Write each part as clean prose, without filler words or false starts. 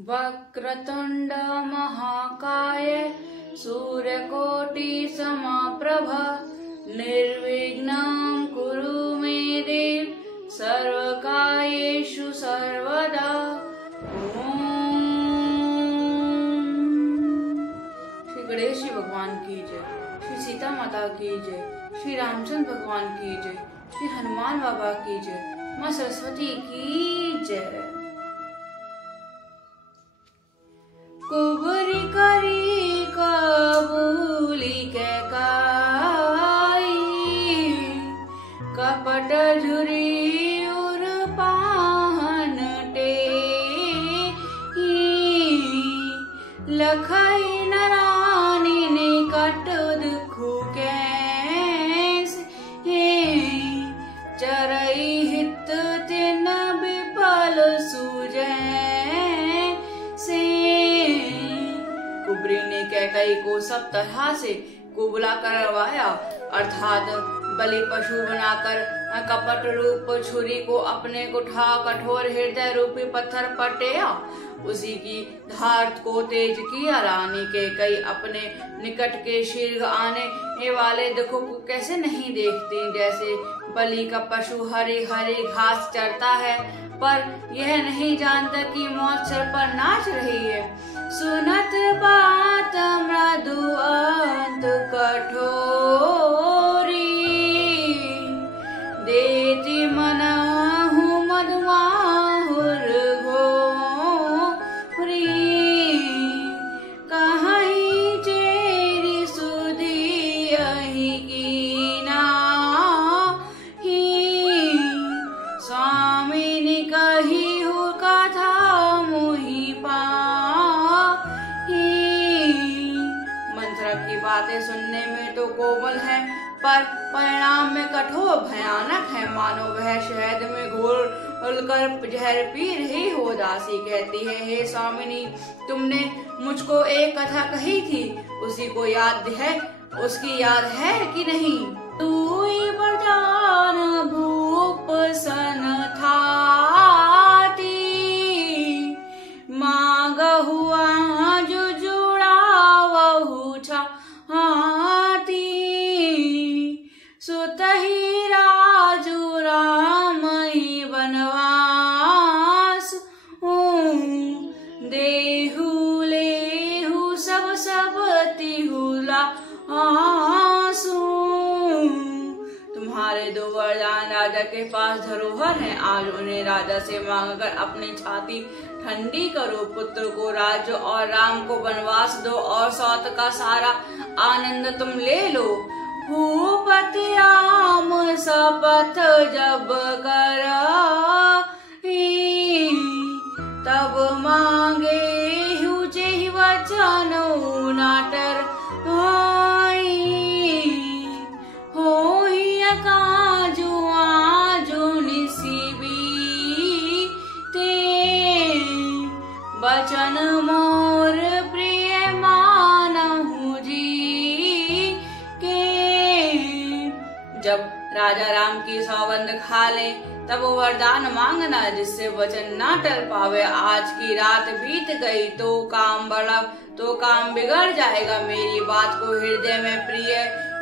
वक्रतुंड महाकाय सूर्यकोटि समप्रभ निर्विघ्नं कुरु मे देव सर्वकार्येषु सर्वदा। ओम। श्री गणेश जी भगवान की जय, श्री सीता माता की जय, श्री रामचंद्र भगवान की जय, श्री हनुमान बाबा की जय, माँ सरस्वती की जय। कुबरी करी कबूली के काई कपट झुरी उर पाहन टे लखई नरानी निकट दुखु कैस चरई हित तिन विपल सूजै से। कुबरी ने कैकई को सब तरह से कुबला करवाया, अर्थात बलि पशु बनाकर कपट रूप छुरी को अपने कुठा कठोर हृदय रूपी पत्थर पर टेया, उसी की धार को तेज किया। रानी कैकई अपने निकट के शीघ्र आने वाले दुखों को कैसे नहीं देखती, जैसे बलि का पशु हरी हरी घास चरता है पर यह नहीं जानता कि मौत सिर पर नाच रही है। सुनत बात मृदु अंत कठोरी देती मनहु मधुमाहुर घोरी कहीं चेरी सुधी अहि कीना ही स्वामिनी कही हु कथा मुहि पा। मंत्र की बातें सुनने में तो कोमल है पर परिणाम में कठोर भयानक है, मानो वह शहद में घोलकर जहर पी रही हो। दासी कहती है, हे स्वामिनी, तुमने मुझको एक कथा कही थी, उसी को याद है, उसकी याद है कि नहीं? तू ही बरदान भूप सन थाती मांग हुआ जो जुड़ावहु छाती सुतहि राजू राम ही बनवास देहु लेहु सब सब तिहुला आसू। तुम्हारे दो वरदान राजा के पास धरोहर हैं, आज उन्हें राजा से मांगकर अपनी छाती ठंडी करो। पुत्र को राज्य और राम को वनवास दो और सौत का सारा आनंद तुम ले लो। भूपति राम शपथ जब कर तब मांगे हुजे वचन नाटर हो ही काजू आजू निसीबी ते वचन मोर प्रिय मानहु जी के। जब राजा राम की सौगंध खा ले तब वो वरदान मांगना जिससे वचन ना टल पावे। आज की रात बीत गई तो काम बिगड़ जाएगा। मेरी बात को हृदय में प्रिय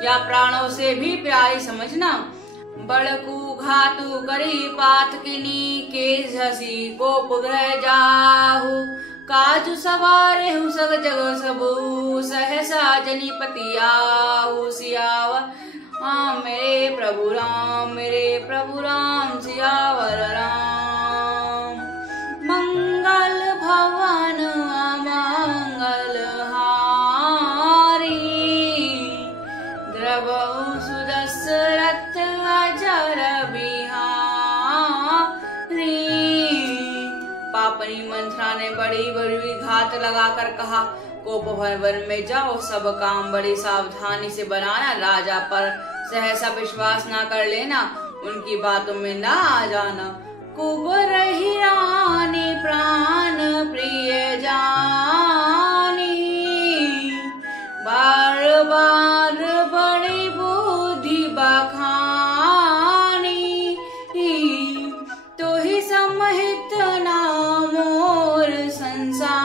या प्राणों से भी प्यारी समझना। बड़कू घातु करी पातकिनी के झसी को पुग्रह जाहु काजु सवारे हु सग जग सबू सहसा जनीपति आहु सियावर मेरे प्रभु राम सियावर राम। मंगल भवन अमंगल हारी द्रवहु सुदशरथ अजर बिहारी। पापनी मंत्रा ने बड़ी बड़ी घात लगाकर कहा, कोप भवन में जाओ, सब काम बड़ी सावधानी से बनाना, राजा पर सहसा विश्वास ना कर लेना, उनकी बातों में ना आ जाना। कुबर ही रानी प्राण प्रिय जानी बार बार बड़ी बुद्धि बखानी तो ही समहित नामोर संसार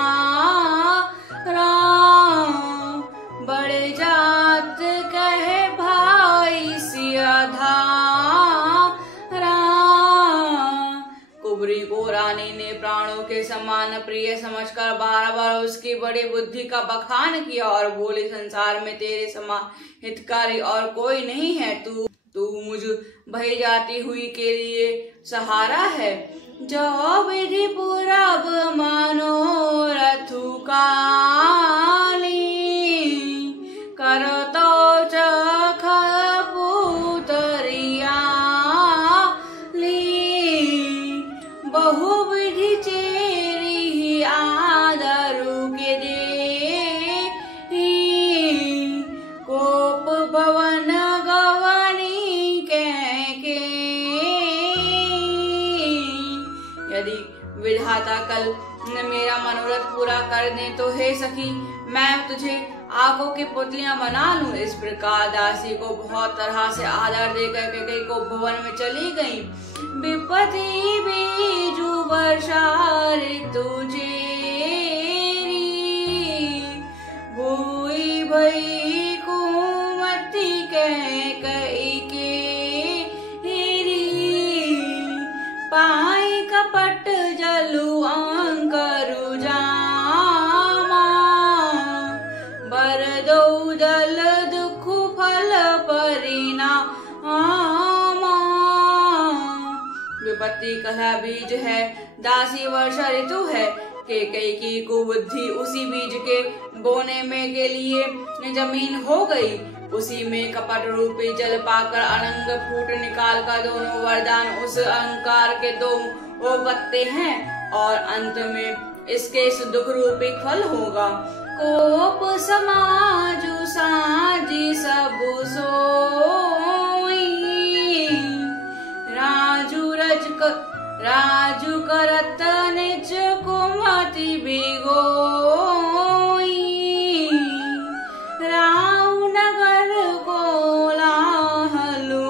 प्राणों के समान प्रिय समझकर बार बार उसकी बड़ी बुद्धि का बखान किया और बोले, संसार में तेरे समान हितकारी और कोई नहीं है। तू मुझ भई जाती हुई के लिए सहारा है। जो विधि पूरब मनोरथु काली करो तो चख पुतरिया ली बहु विधि चेरी आदरु के दे कोप भवन गवनी के यदि विधाता कल मेरा मनोरथ पूरा कर दे तो हे सखी मैं तुझे आंखों की पुतलियां बना लूं। इस प्रकार दासी को बहुत तरह से आदर देकर कैकेयी को भवन में चली गई। विपत्ति बीजु वर्षा ऋतु चेरी भूई भई कुमति कैकेयी के पाई कपट जलु अंकरु जामा बरदौ दल दुख फल परिणामा। विपत्ति का बीज है, दासी वर्षा ऋतु है। कैकेयी की कुबुद्धि उसी बीज के बोने में के लिए जमीन हो गई। उसी में कपट रूपी जल पाकर अनंग फूट निकाल कर दोनों वरदान उस अहंकार के दो वो पत्ते हैं और अंत में इसके इस दुख रूपी फल होगा। कोप समाजु साजी सब सोई राजू करत निज कुमति बिगोई राव नगर कोलाहलु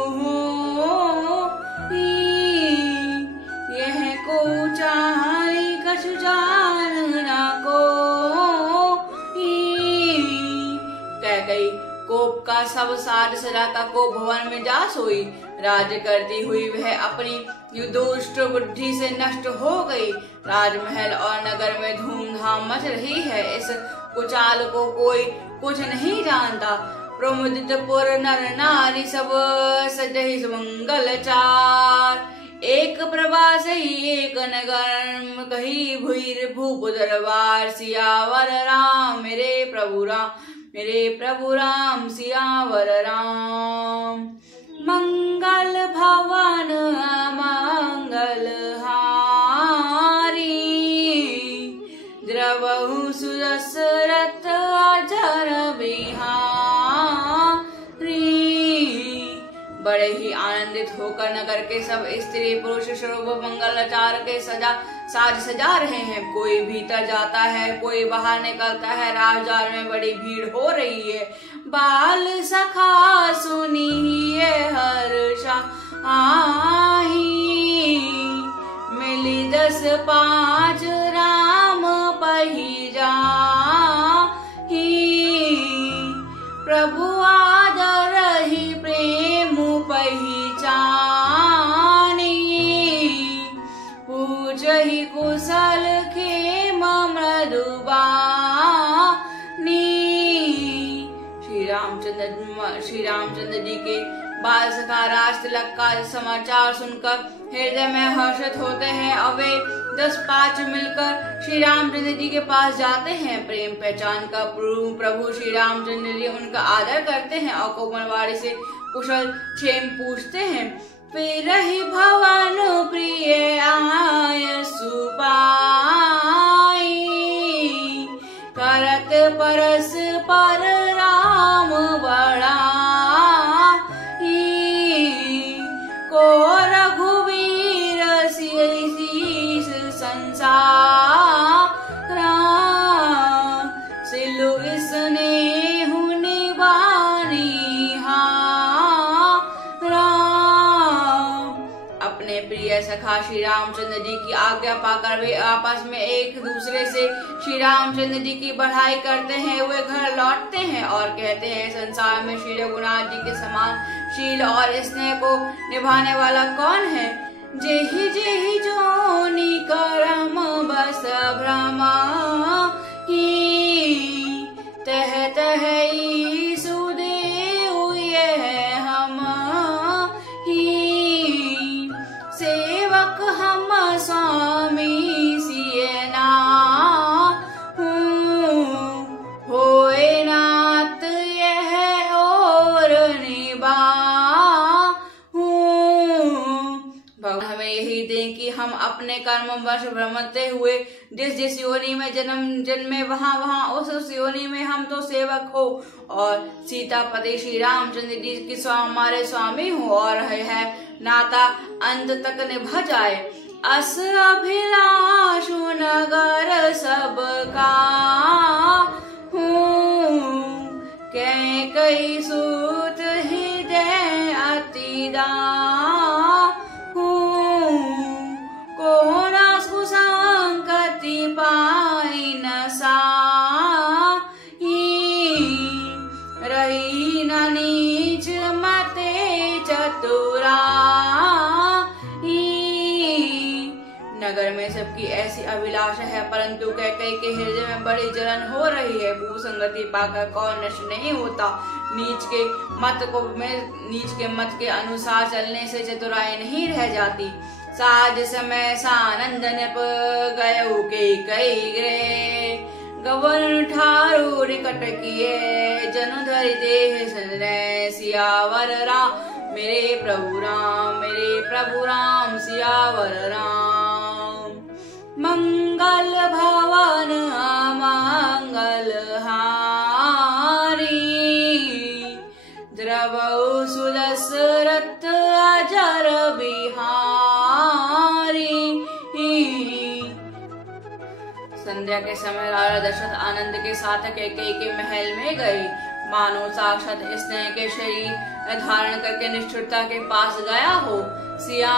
यह को चाहि कछु जान न को। कैकेयी कोप का सब साज सजाकर को भवन में जा सोई। राज्य करती हुई वह अपनी दुष्ट बुद्धि से नष्ट हो गई। राजमहल और नगर में धूमधाम मच रही है। इस कुचाल को कोई कुछ नहीं जानता। प्रमुदित पुर नर नारी सब सजहि मंगल चार एक प्रवास एक नगर कही भूर भूप दरबार सियावर राम मेरे प्रभु राम सियावर राम। मंगल भवन अमंगल हारी द्रवहु सुदशरथ अजर बिहारी। बड़े ही आनंदित होकर नगर के सब स्त्री पुरुष शुभ मंगलाचार के साज सजा रहे हैं। कोई भीतर जाता है, कोई बाहर निकलता है। राजद्वार में बड़ी भीड़ हो रही है। बाल सखा सुनिए हर्षा आही मिली 10-5 राम पही जाही प्रभु आदर ही प्रेम पहिचानी पूजहि कुशल खेम मृदुबानी। श्री रामचंद्र जी के बाल सखा राज तिलक का समाचार सुनकर हृदय में हर्षित होते हैं और वे 10-5 मिलकर श्री रामचंद्र जी के पास जाते हैं। प्रेम पहचान का प्रभु श्री रामचंद्र जी उनका आदर करते हैं और कोमलवाड़ी से कुशल क्षेम पूछते हैं। फिर ही भवन प्रिय आय सुपाई करत परस पर राम बड़ा को रघुवीर शीश संसार सिलु इसने हुनि बानी अपने प्रिय सखा श्री रामचंद्र जी की आज्ञा पाकर वे आपस में एक दूसरे से श्री रामचंद्र जी की बढ़ाई करते हैं। वे घर लौटते हैं और कहते हैं, संसार में श्री रघुनाथ जी के समान शील और स्नेह को निभाने वाला कौन है। जेहि जेहि जोनि करम बस भ्रमा ही, तह तह ईसु देउ यह हम ही। सेवक हम स्वामी सिय नाहु, होए नात यह और निबाहु। भगवान हमें यही दे कि हम अपने कर्म वश भ्रमते हुए जिस जिस योनि में जन्मे वहाँ वहाँ उस योनि में हम तो सेवक हो, और सीतापति श्री रामचंद्र जी की हमारे स्वामी हो, और है नाता अंत तक निभा जाए। अस अभिलाषु नगर सबका हूँ, कैकई सूत हृदय अति दाहू। को न सुसंगति पाई न साही, रही न नीच मते चतुरा। नगर में सबकी ऐसी अभिलाषा है, परंतु कैकेयी के हृदय में बड़ी जलन हो रही है। भूसंगति पाकर कौन नष्ट नहीं होता। नीच के मत के अनुसार चलने से चतुराई नहीं रह जाती। साज समय सानंद नप गयउ कैकेयी गृह, गवन ठारू निकट किए जनु धरि देह सजने। सियावर राम मेरे प्रभु राम सियावर राम। मंगल भवन अमंगल हारी, द्रवौ सुदशरथ अजर बिहारी। संध्या के समय राजा दशरथ आनंद के साथ कैकेयी के महल में गए। मानो साक्षात स्नेह के शरीर धारण करके निष्ठुरता के पास गया हो। सिया